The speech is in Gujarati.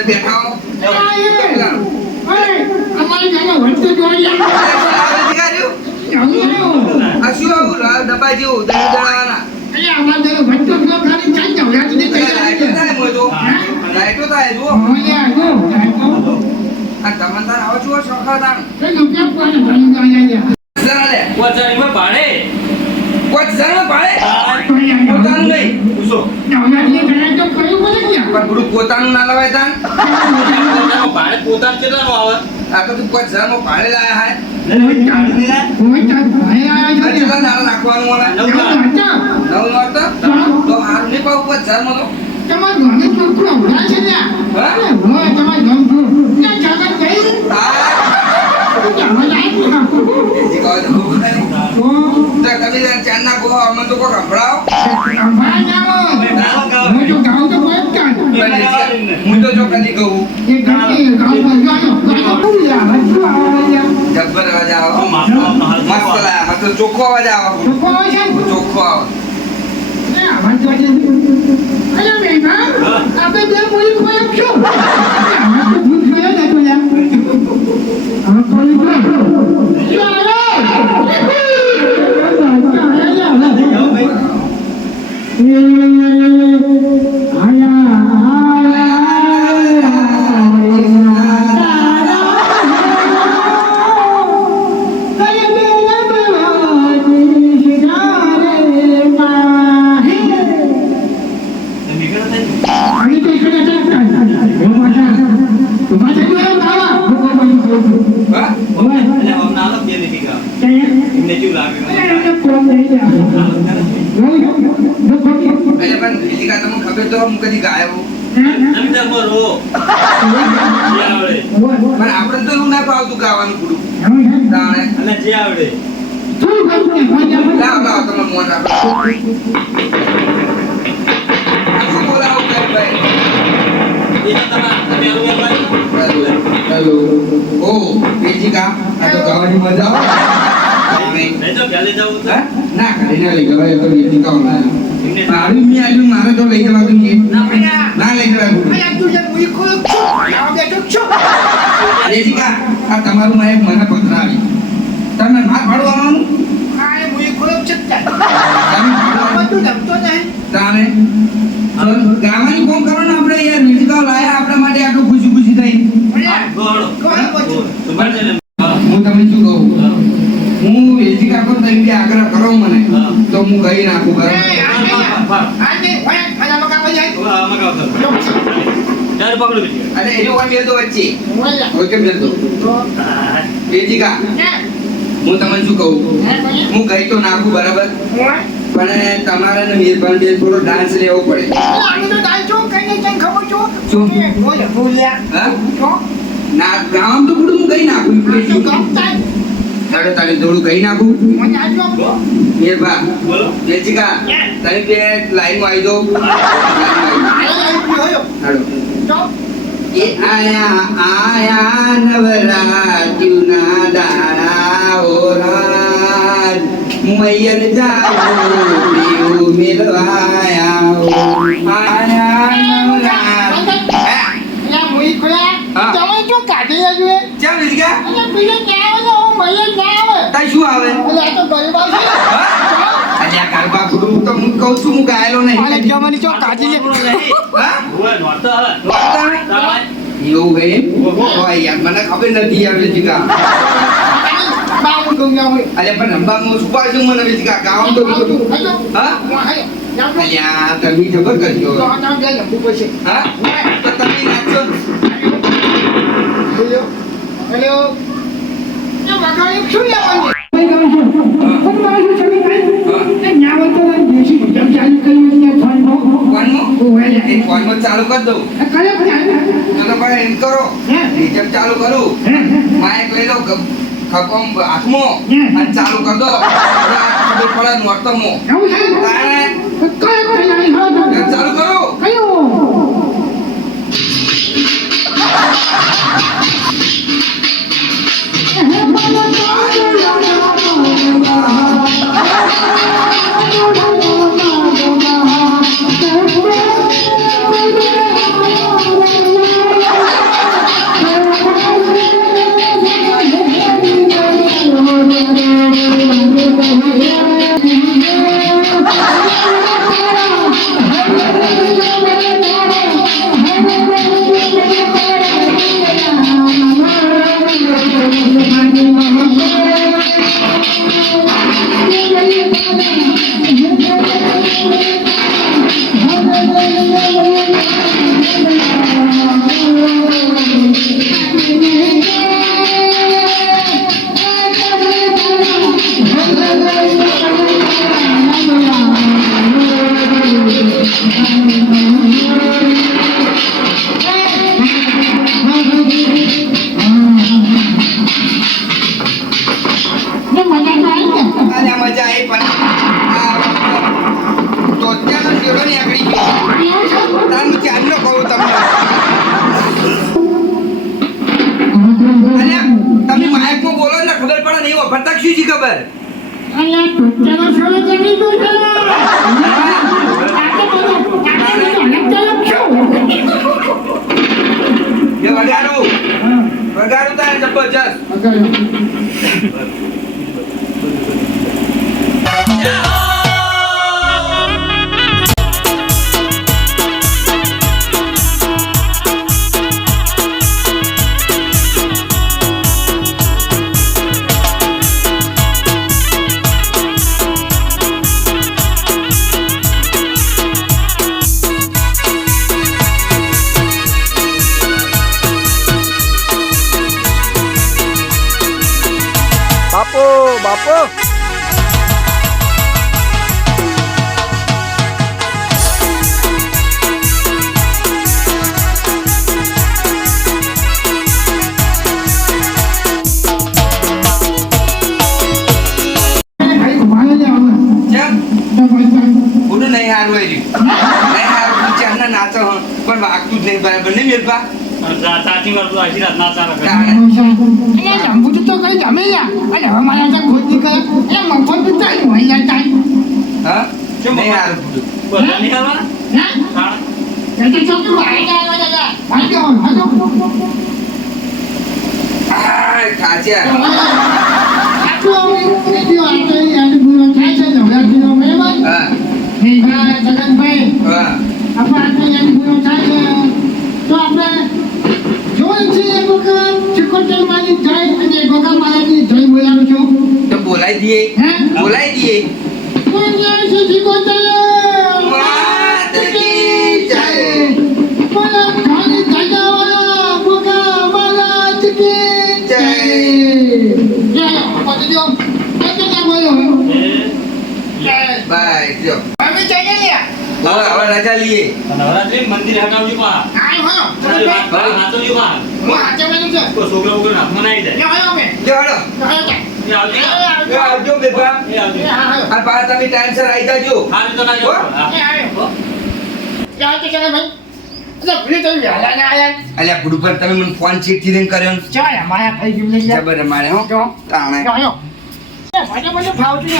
અંદર બેઠા હો અમારી ગામમાં વંતો જોઈ આ શું આવું ડબ્બા જેવું દળવાના અમારે ઘરે વંતો જો ખાલી ચાલ જાવ યાદ નહીં લાઈટો થાય મોય તો લાઈટો થાય જો આ તમે તાર આવો છો શોખા તાણ જરા લે કોચારીમાં ભાડે કોઈ જરા ભાડે પોતાનું નહીં પૂછો પણ બધું પોતાનું ના લવાય તાણ ભાડે પોતાનું કેટલાનું આવે આ તો તું કોઈ જરા ભાડે લાયા હાય કેટલા નાળા નાખવાનું મને નવ નોટ તો હારું નહીં પાવું કોઈ જરા તો ચાંદના ગો અમે તો કોઈ સંભળાવો હું તો જો કદી કહું જબ્બર અવાજ આવે મસ્ત લાયા મસ્ત ચોખ્ખો અવાજ આવે ચોખ્ખો આવે કદી ગાયો પણ આપણે તો એવું ના ફાવતું ગાવાનું પૂરું તાણે અને જે આવડે લાવ લાવ તમે મોન આપો શું બોલાવો ભાઈ એ તમારા હેલો ઓ બેજીકા આ તો ગાવાની મજા આવે નહીં તો ગાલે જાવ ના ગાડી ના લઈ ગવાય તો બેજીકા મારું મી આલ્યું મારે તો લઈ જવા જોઈએ ના લઈ જવા બેજીકા આ તમારું માં એક મને પધરાવી તમે માર ભાડવાનું તારે ગાવાની કોમ કરો ને આપણે યાર બેજીકા લાયા આપણા માટે આટલું ખુશી ખુશી થઈ હું તમને શું કહું હું બેજીકા પર તરીકે આગ્રહ કરો મને તો હું કહી નાખું ઘર અરે એનો કોઈ મેલ તો વચ્ચે કોઈ કે મેલ તો બેજીકા હું તમને શું કહું હું કહી તો નાખું બરાબર પણ તમારે ને મીરભાન બે થોડો ડાન્સ લેવો પડે ના ગામ તો બધું હું કહી નાખું તારે તારે થોડું કહી નાખું મીરભા બેજીકા તારે બે લાઈન આવી દો એ આયા આયા નવરાત્યુના દાડા ઓરાન મૈયર જાઓ પીઉ મિલવાયા આયા શું આવે હું ગાયેલો નહીં એવું ભાઈ મને ખબર નથી આવે જીકા અરે પણ રંબામાં શું પાછું મને જીકા ગામ તો હા અલ્યા તમે જબર કરજો હા તો તમે નાચો હેલો ચાલુ કરી દઉં તો ભાઈ એમ કરો રિઝલ્ટ ચાલુ કરું માઇક લઈ લો ખપમ હાથમાં અને ચાલુ કરી દો ખબર પડે નોરતમો ચાલુ કરો અને આ મજા આવી પણ તો અત્યારનો શેડો નીકળી ગયો તાર હું ચાંદલો કહું તમને અને તમે માઇકમાં બોલો ને ખબર પડે નહીં વફરતા શું છે ખબર એ વગાડું તારે જબરજસ્ત બાપો ખોટું નહીં હારું નહીં હારું ચાંદના નાચો પણ વાગતું જ નહીં બરાબર નહીં મેરપા સાચી વાત તો આશીર્વાદ ના ચાલે તો કઈ જમે અને હવે મારા ત્યાં ખોટ નીકળે એ મફત ચાલ્યું હોય યાર ચાલ્યું હા નહીં હારું બધા નહીં આવવાના? ના હા. એ તો છોકરું આવી જાય દાદા ભાગ્યો આ ખાચા હા જગનભાઈ હા આપણે યાદ પૂરો થાય તો આપણે જોઈ છે એક વખત ચિકોતેર માની જય અને એક વખત મારાની જય બોલાવું છું તો બોલાઈ દઈએ હે બોલાઈ દઈએ બોલાય છે ચિકોતેર માત કી જય બોલા ખાલી જગાવાળા ભૂખા મારા કી જય જય પતિજો કેટલા બોલો જય બાય જો અમે જય ગયા હવે રજા લઈએ નવરાત્રી મંદિર હટાવજો પા આય હો તારી વાત તારી હાચવજો પા હું હાથે મેલું છે કોઈ છોકરા વગર હાથમાં ના આવી જાય લે હાલો મે જો હળો એ આવજો એ આવજો બેબા એ આવજો આ બા તમે ટાઈમસર આવી જાજો હારું તો ના હો? જાઓ. હા. અલ્યા ગુરુ પર તમે મને ફોન ચેક થી કર્યો ને જબર અમારે હો તાણે ફાવતું